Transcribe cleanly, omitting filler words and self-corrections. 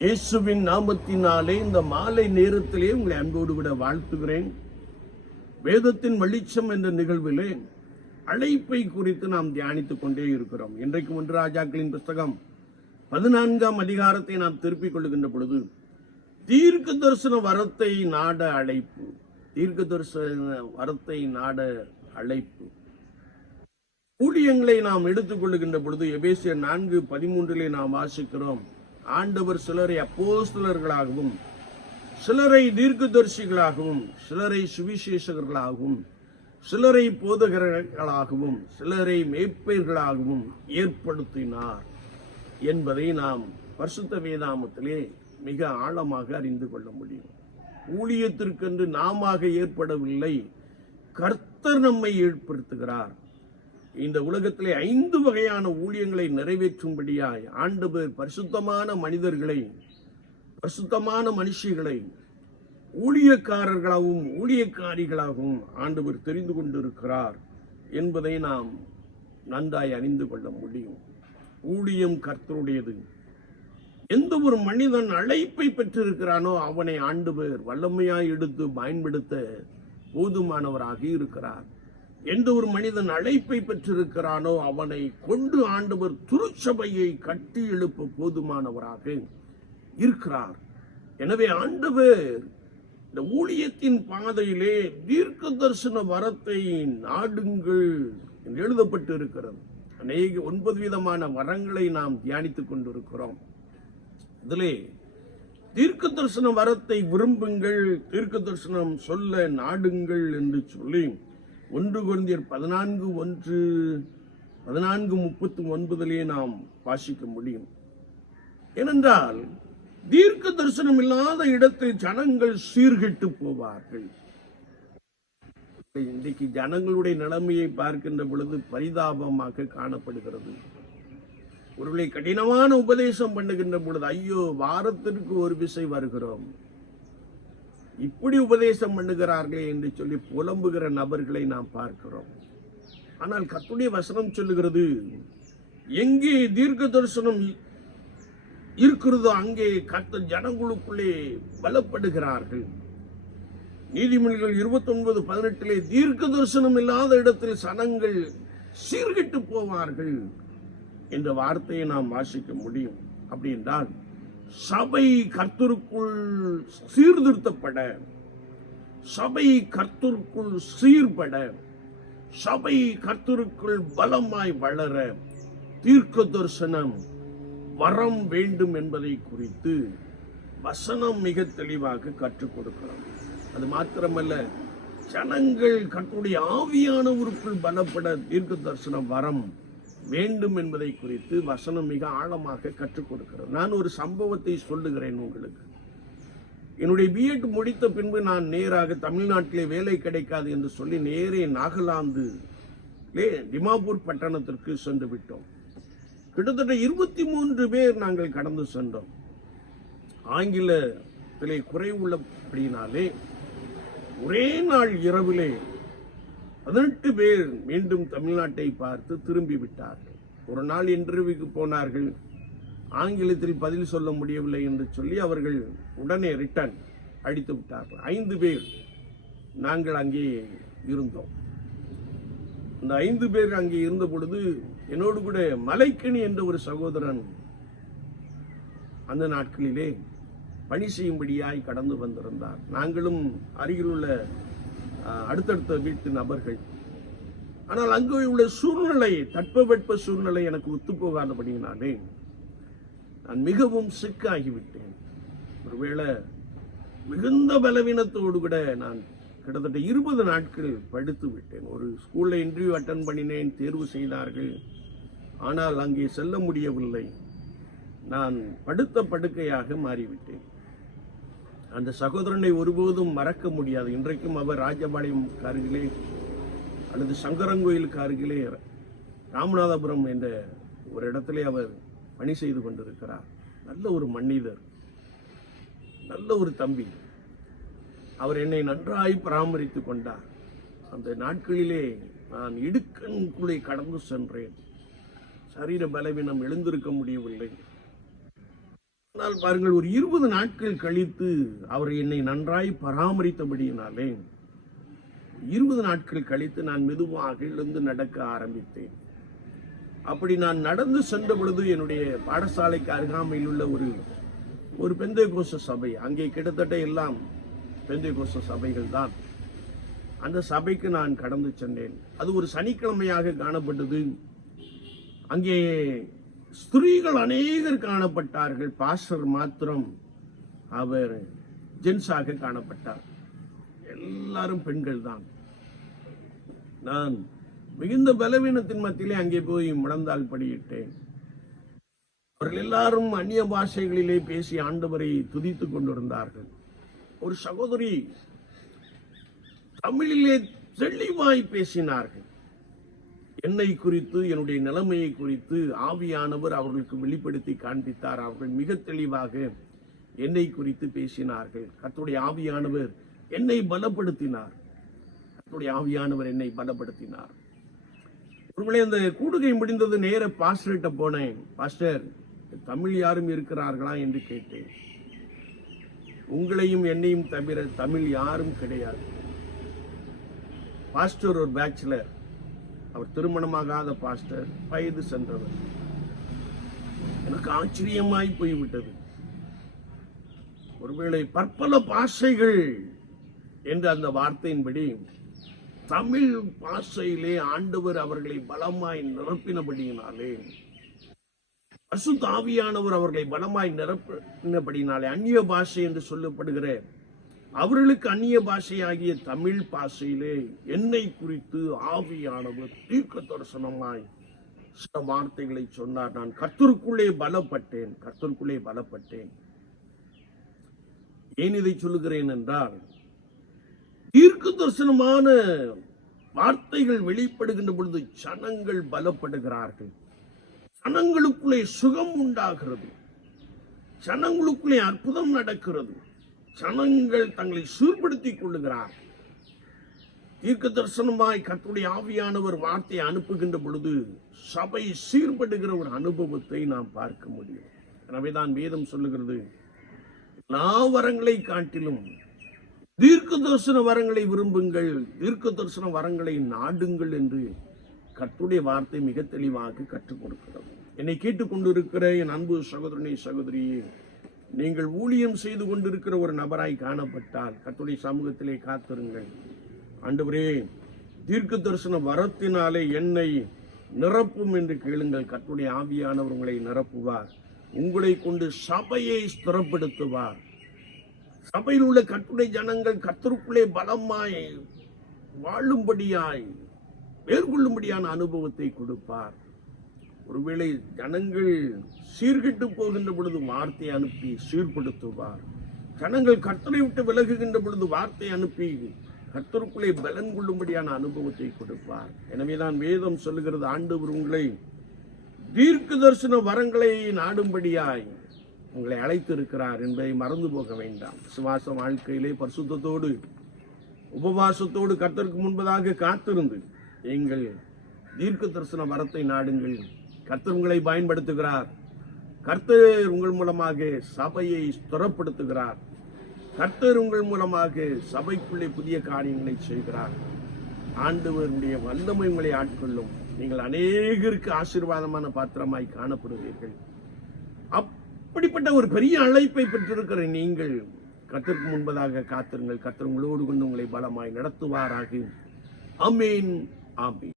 இயேசுவின் நாமத்தினாலே இந்த மாலை நேரத்திலே உங்களை அன்போடு விட வாழ்த்துகிறேன். வேதத்தின் வெளிச்சம் என்ற நிகழ்விலே அழைப்பை குறித்து நாம் தியானித்துக் கொண்டே இருக்கிறோம். இன்றைக்கு 1 ராஜாக்களின் புஸ்தகம் 14ஆம் அதிகாரத்தை நாம் திருப்பிக் கொள்ளுகின்ற பொழுது தீர்க்க தரிசன வரத்தை நாட அழைப்பு, தீர்க்க தரிசன வரத்தை நாட அழைப்பு. ஊழியங்களை நாம் எடுத்துக் கொள்ளுகின்ற பொழுது எபேசியர் 4:13 நாம் வாசிக்கிறோம், ஆண்டவர் சிலரை அப்போஸ்தலர்களாகவும் சிலரை தீர்க்கதரிசிகளாகவும் சிலரை சுவிசேஷகர்களாகவும் சிலரை போதகர்களாகவும் சிலரை மேய்ப்பர்களாகவும் ஏற்படுத்தினார் என்பதை நாம் பரிசுத்த வேதாகமத்திலே மிக ஆழமாக அறிந்து கொள்ள முடியும். ஊழியத்திற்கென்று நாம ஏற்படவில்லை, கர்த்தர் நம்மை ஏற்படுத்துகிறார். இந்த உலகத்திலே 5 வகையான ஊழியங்களை நிறைவேற்றும்படியாய் ஆண்டவர் பரிசுத்தமான மனிதர்களை, பரிசுத்தமான மனுஷிகளை ஊழியக்காரர்களாகவும் ஊழியக்காரிகளாகவும் ஆண்டவர் தெரிந்து கொண்டிருக்கிறார் என்பதை நாம் நன்றாய் அறிந்து கொள்ள முடியும். ஊழியம் கர்த்தருடையது. எந்த ஒரு மனிதன் அழைப்பை பெற்றிருக்கிறானோ அவனை ஆண்டவர் வல்லமையாய் எடுத்து பயன்படுத்த போதுமானவராக இருக்கிறார். எந்த ஒரு மனிதன் அழைப்பை பெற்றிருக்கிறானோ அவனை கொண்டு ஆண்டவர் திருச்சபையை கட்டி எழுப்ப போதுமானவராக இருக்கிறார். எனவே ஆண்டவர் இந்த ஊழியத்தின் பாதையிலே தீர்க்க தரிசன வரத்தை நாடுங்கள் என்று எழுதப்பட்டு இருக்கிறது. 9 விதமான வரங்களை நாம் தியானித்துக் கொண்டிருக்கிறோம். இதிலே தீர்க்க தரிசன வரத்தை விரும்புங்கள், தீர்க்க தரிசனம் சொல்ல நாடுங்கள் என்று சொல்லி 1 கொரிந்தியர் 14:39 நாம் வாசிக்க முடியும். ஏனென்றால் தீர்க்க தரிசனம் இல்லாத இடத்தில் ஜனங்கள் சீர்கெட்டு போவார்கள். இன்றைக்கு ஜனங்களுடைய நிலைமையை பார்க்கின்ற பொழுது பரிதாபமாக காணப்படுகிறது. ஒருவேளை கடினமான உபதேசம் பண்ணுகின்ற பொழுது ஐயோ வாரத்திற்கு ஒரு விசை வருகிறோம், இப்படி உபதேசம் பண்ணுகிறார்கள் என்று சொல்லி புலம்புகிற நபர்களை நாம் பார்க்கிறோம். ஆனால் கர்த்தருடைய வசனம் சொல்லுகிறது, எங்கே தீர்க்க தரிசனம் இருக்கிறதோ அங்கே கர்த்தர் ஜனங்களுக்குள்ளே பலப்படுகிறார்கள். நீதிமொழிகள் 29:18 தீர்க்க தரிசனம் இல்லாத இடத்தில் சனங்கள் சீர்கெட்டு போவார்கள் என்ற வார்த்தையை நாம் வாசிக்க முடியும். அப்படி என்றால் சபை கர்த்தருக்குள் சீர்திருத்தப்பட, சபை கர்த்தருக்குள் சீர்பட, சபை கர்த்தருக்குள் பலமாய் வளர தீர்க்க தரிசனம் வரம் வேண்டும் என்பதை குறித்து வசனம் மிக தெளிவாக கற்றுக் கொடுக்கிறது. அது மாத்திரமல்ல, ஜனங்கள் கர்த்தருடைய ஆவியானவருக்குள் பலப்பட தீர்க்க தரிசன வரம் வேண்டும் என்பதை குறித்து வசனம் மிக ஆழமாக கற்றுக் கொடுக்கிறது. நான் ஒரு சம்பவத்தை சொல்லுகிறேன் உங்களுக்கு. என்னுடைய பிஎட் முடித்த பின்பு நான் நேராக தமிழ்நாட்டிலே வேலை கிடைக்காது என்று சொல்லி நேரே நாகாலாந்து திமாபூர் பட்டணத்திற்கு சென்று விட்டோம். கிட்டத்தட்ட 23 பேர் நாங்கள் கடந்து சென்றோம். ஆங்கிலத்திலே குறைவுள்ளபடினாலே ஒரே நாள் இரவிலே 18 பேர் மீண்டும் தமிழ்நாட்டை பார்த்து திரும்பி விட்டார்கள். ஒரு நாள் இன்டர்வியூக்கு போனார்கள், ஆங்கிலத்தில் பதில் சொல்ல முடியவில்லை என்று சொல்லி அவர்கள் உடனே ரிட்டர்ன் அடித்து விட்டார்கள். 5 பேர் நாங்கள் அங்கே இருந்தோம். இந்த 5 பேர் அங்கே இருந்த பொழுது என்னோடு கூட மலைக்கணி என்ற ஒரு சகோதரன் அந்த நாட்களிலே பணி செய்யும்படியாய் கடந்து வந்திருந்தார். நாங்களும் அருகில் உள்ள அடுத்தடுத்த வீட்டு நபர்கள். ஆனால் அங்கு உள்ள சூழ்நிலை, தட்பவெட்ப சூழ்நிலை எனக்கு ஒத்துப்போகாதபடியினாலே நான் மிகவும் சிக்காகிவிட்டேன். ஒருவேளை மிகுந்த பலவீனத்தோடு கூட நான் கிட்டத்தட்ட 20 நாட்கள் படுத்து விட்டேன். ஒரு ஸ்கூல்ல இன்டர்வியூ அட்டன் பண்ணினேன், தேர்வு செய்தார்கள். ஆனால் அங்கே செல்ல முடியவில்லை. நான் படுத்த படுக்கையாக மாறிவிட்டேன். அந்த சகோதரனை ஒருபோதும் மறக்க முடியாது. இன்றைக்கும் அவர் ராஜபாளையம் அருகிலே அல்லது சங்கரங்கோயிலுக்கு அருகிலே ராமநாதபுரம் என்ற ஒரு இடத்திலே அவர் பணி செய்து கொண்டிருக்கிறார். நல்ல ஒரு மனிதர், நல்ல ஒரு தம்பி. அவர் என்னை நன்றாய் பராமரித்துக் கொண்டார். அந்த நாட்களிலே நான் இடுக்கணுக்குள்ளே கடந்து சென்றேன். சரீர பலவீனம், எழுந்திருக்க முடியவில்லை. ஆனால் பாருங்கள், ஒரு 20 நாட்கள் கழித்து அவர் என்னை நன்றாய் பராமரித்தபடியினாலே 20 நாட்கள் கழித்து நான் மெதுவாக எழுந்து நடக்க ஆரம்பித்தேன். அப்படி நான் நடந்து சென்ற பொழுது என்னுடைய பாடசாலைக்கு அருகாமையில் உள்ள ஒரு பெந்தேகோஸ்து சபை, அங்கே கிட்டத்தட்ட எல்லாம் பெந்தேகோஸ்து சபைகள் தான். அந்த சபைக்கு நான் கடந்து சென்றேன். அது ஒரு சனிக்கிழமையாக காணப்பட்டது. அங்கே ஸ்திரீகள் அநேகர் காணப்பட்டார்கள். பாஸ்டர் மாத்திரம் அவர் ஜென்ஸாக காணப்பட்டார். எல்லாரும் பெண்கள் தான். நான் மிகுந்த பலவீனத்தின் மத்தியிலே அங்கே போய் முழந்தால் படியிட்டேன். அவர்கள் எல்லாரும் அந்நிய பாஷைகளிலே பேசி ஆண்டவரை துதித்துக் கொண்டிருந்தார்கள். ஒரு சகோதரி தமிழிலே தெளிவாய் பேசினார்கள். என்னை குறித்து, என்னுடைய நிலைமையை குறித்து ஆவியானவர் அவர்களுக்கு வெளிப்படுத்தி காண்பித்தார். அவர்கள் மிக தெளிவாக என்னை குறித்து பேசினார்கள். கர்த்தருடைய ஆவியானவர் என்னை பலப்படுத்தினார். கர்த்தருடைய ஆவியானவர் என்னை பலப்படுத்தினார். ஒருவேளை அந்த கூடுகை முடிந்தது, நேர பாஸ்டர்கிட்ட போனேன். பாஸ்டர், தமிழ் யாரும் இருக்கிறார்களா என்று கேட்டேன். உங்களையும் என்னையும் தவிர தமிழ் யாரும் கிடையாது. பாஸ்டர் ஒரு பேச்சுலர், அவர் திருமணமாகாத பாஸ்டர், வயது சென்றவர். எனக்கு ஆச்சரியமாய் போய்விட்டது. ஒருவேளை பற்பல பாஷைகள் என்ற அந்த வார்த்தையின்படி தமிழ் பாஷையிலே ஆண்டவர் அவர்களை பலமாய் நிரப்பினபடியினாலே, பரிசுத்த ஆவியானவர் அவர்களை பலமாய் நிரப்பினபடினாலே, அந்நிய பாஷை என்று சொல்லப்படுகிற அவர்களுக்கு அந்நிய பாஷையாகிய தமிழ் பாஷையிலே என்னை குறித்து ஆவியானவர் தீர்க்க தரிசனமாய் சில வார்த்தைகளை சொன்னார். நான் கர்த்தருக்குள்ளே பலப்பட்டேன். ஏன் இதை சொல்லுகிறேன் என்றால், தீர்க்க தரிசனமான வார்த்தைகள் வெளிப்படுகின்ற பொழுது ஜனங்கள் பலப்படுகிறார்கள். ஜனங்களுக்குள்ளே சுகம் உண்டாகிறது. ஜனங்களுக்குள்ளே அற்புதம் நடக்கிறது. ஜனங்கள் தங்களை சீர்படுத்திக் கொள்ளுகிறார். தீர்க்க தரிசனமாய் கர்த்தருடைய ஆவியானவர் வார்த்தையை அனுப்புகின்ற பொழுது சபை சீர்படுகிற ஒரு அனுபவத்தை நாம் பார்க்க முடியும். எனவேதான் வேதம் சொல்லுகிறது, எல்லா வரங்களை காட்டிலும் தீர்க்க தரிசன வரங்களை விரும்புங்கள், தீர்க்க தரிசன வரங்களை நாடுங்கள் என்று கர்த்தருடைய வார்த்தை மிக தெளிவாக கற்றுக் கொடுக்கிறது. என்னை கேட்டுக்கொண்டிருக்கிற என் அன்பு சகோதரனே, சகோதரியே, நீங்கள் ஊழியம் செய்து கொண்டிருக்கிற ஒரு நபராய் காணப்பட்டால் கர்த்தருடைய சமூகத்திலே காத்திருங்கள். ஆண்டவரே, தீர்க்க தரிசன வரத்தினாலே என்னை நிரப்பும் என்று கேளுங்கள். கர்த்தருடைய ஆவியானவர் உங்களை நிரப்புவார். உங்களை கொண்டு சபையை ஸ்திரப்படுத்துவார். சபையில் உள்ள கர்த்தருடைய ஜனங்கள் கர்த்தருக்குள்ளே பலமாய் வாழும்படியாய் மேற்கொள்ளும்படியான அனுபவத்தை கொடுப்பார். ஒருவேளை ஜனங்கள் சீர்கிட்டு போகின்ற பொழுது வார்த்தை அனுப்பி சீர்படுத்துவார். ஜனங்கள் கர்த்தரை விட்டு விலகுகின்ற பொழுது வார்த்தை அனுப்பி கர்த்தருக்குள்ளே பலன் கொள்ளும்படியான அனுபவத்தை கொடுப்பார். எனவேதான் வேதம் சொல்லுகிறது, ஆண்டவர் உங்களை தீர்க்க தரிசன வரங்களை நாடும்படியாய் உங்களை அழைத்து இருக்கிறார் என்பதை மறந்து போக வேண்டாம். விசுவாச வாழ்க்கையிலே பரிசுத்தத்தோடு உபவாசத்தோடு கர்த்தருக்கு முன்பதாக காத்திருந்து நீங்கள் தீர்க்க தரிசன வரத்தை நாடுங்கள். கர்த்தர் உங்களை பயன்படுத்துகிறார். கர்த்தர் உங்கள் மூலமாக சபையை ஸ்திரப்படுத்துகிறார். கர்த்தர் உங்கள் மூலமாக சபைக்குள்ளே புதிய காரியங்களை செய்கிறார். ஆண்டவருடைய வல்லமை உங்களை ஆட்கொள்ளும். நீங்கள் அநேகருக்கு ஆசீர்வாதமான பாத்திரமாய் காணப்படுவீர்கள். அப்படிப்பட்ட ஒரு பெரிய அழைப்பை பெற்றிருக்கிற நீங்கள் கர்த்தருக்கு முன்பதாக காத்திருங்கள். கர்த்தர் உங்களோடு கொண்டு உங்களை பலமாய் நடத்துவாராக. ஆமென், ஆமென்.